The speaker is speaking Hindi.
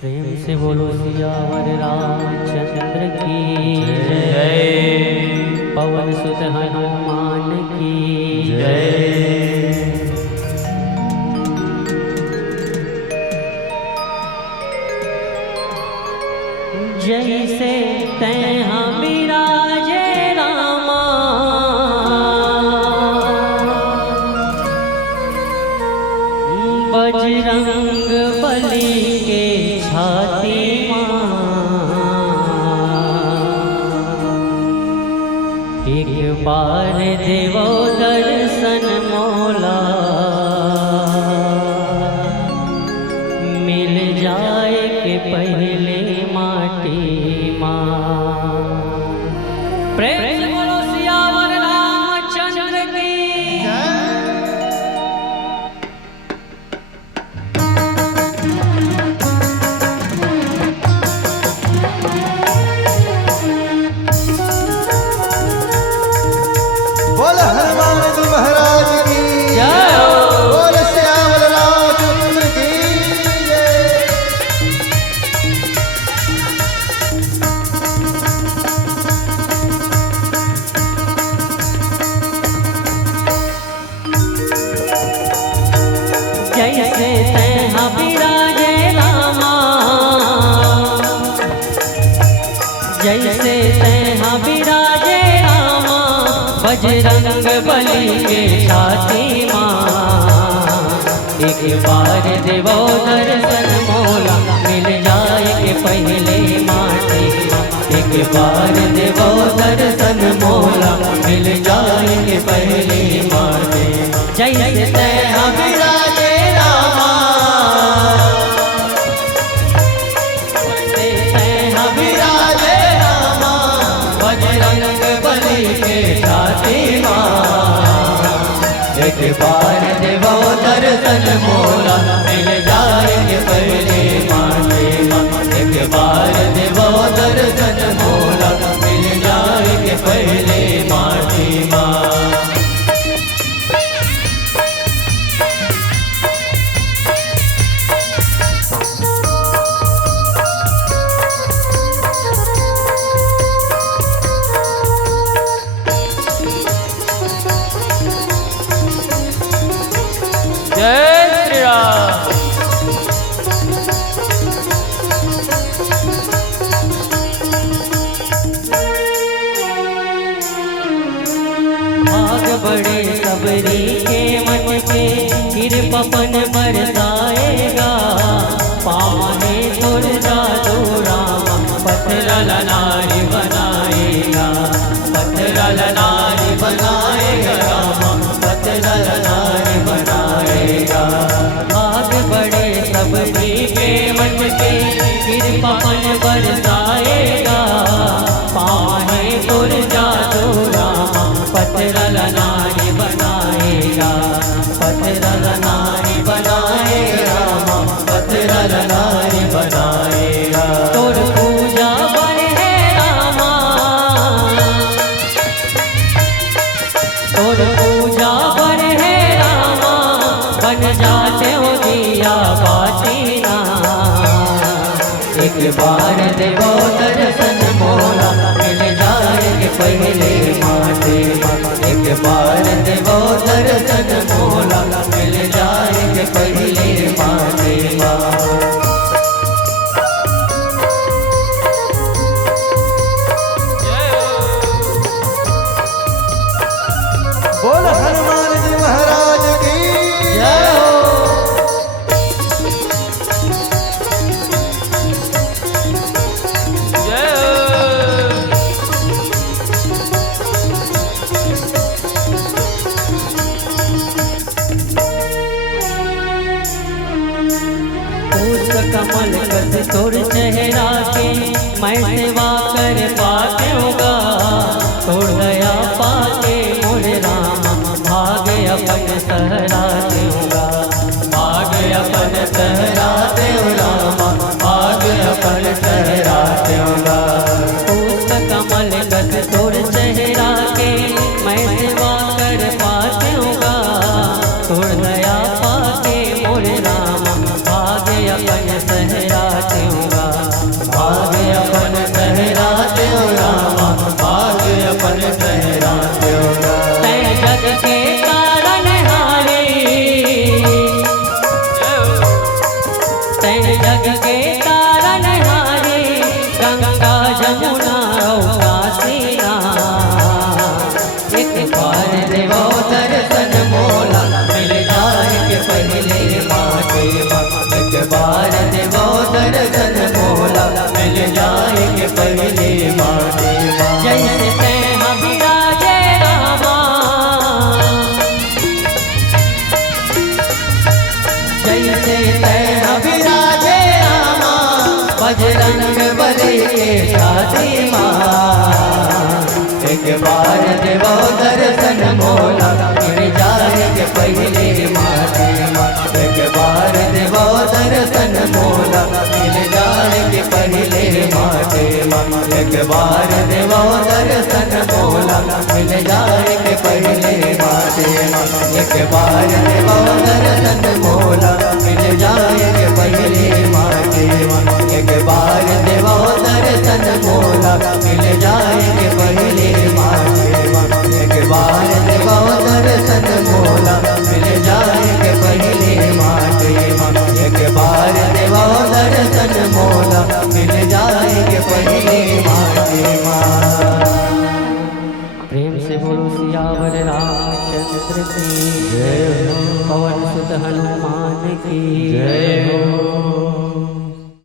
प्रेम से बोलो सियावर रामचंद्र की जय। पवन सुत हनुमान की जय। जैसे तैहा विराजे रामा बजरंग बली के छाती एक बार देवो दर्शन मोला मिल जाए के पहले माटी माँ। प्रेम से बोलो सियावर रामचंद्र की बोल हनुमान जी महाराज की जय। बोल श्यामल रामचंद्र की जय। जैसे तैहा विराजे रामा जैसे तैहा विराजे रामा बजरंग बली के छाती माँ। एक बार देवो दर्शन मोला मिल जाए के पहले माटी माँ। एक बार देवो दर्शन मोला मिल जाए के पहले माटी माँ। जैसे तैहा विराजे रामा जैसे तैहा विराजे रामा बजरंग बली के छाती एक बार देवो दर्शन मोला मिल जाए के पहले माटे माँ। एक बार देवो दर्शन मोला मिल जाए के पहले माटे माँ। जय श्री राम। भाग बड़े सबरी के मन के कृपन बरसाएगा। पावने तुर जादू राम पत्थर नारी बनाएगा। पत्थर नारी बनाएगा राम पत्थर नारी बनाएगा। भाग बड़े सबरी के मन के कृपन बरसाएगा। पावने तुर जादू राम पत्थर नारी बनाएगा। पत्थर नारी बनाएगा राम पत्थर नारी बनाएगा। तोर पूजा पर है रामा तोर पूजा पर है रामा बन जाते हो दिया बाती ना। एक बार देवो दर्शन मोला मिल जाए के पहले माटे माँ। एक बार देवो दर्शन मोला मिल जाए के पहले माटे माँ। बोल हनुमान जी महाराज की जय। कमल कस तोर चेहरा के मैं सेवा कर पाते होगा। तोड़ गया पाके मोरे राम भाग अपन सहराते होगा। भाग अपन सहराते हो राम भाग अपन सहराते होगा। कमल कस तोर चेहरा के मैं सेवा कर पाते होगा। तोड़ गया पाके मोरे राम भाग अपन सहराते जग के तारनहारे गंगा जमुना और काशी एक बार देवो दर्शन मोला मिल जाए के पहले माटे एक बार देवो दर्शन मोला मिल जाए के पहले माटे जैसे तैहा विराजे रामा जैसे तैहा विराजे रामा बजरंग बली के साथी एक बार देवो दर्शन मोला मिल जाए के पहले माटे एक बार देवो दर्शन मोला मिल जाए के पहले माटे एक बार देवो दर्शन मोला मिल जाए के पहले माटे एक बार देवो दर्शन मोला मिल जाए के पहले माटे एक बार देवो दर्शन मोला मिल जाए के पहले माटे एक बार देवो दर्शन मोला मिल जाए के पहले माटे एक बार देवो दर्शन मोला मिल जाए के पहले माटे प्रेम से बोलो सियावर रामचंद्र की जय हो पवन सुत हनुमान की जय हो।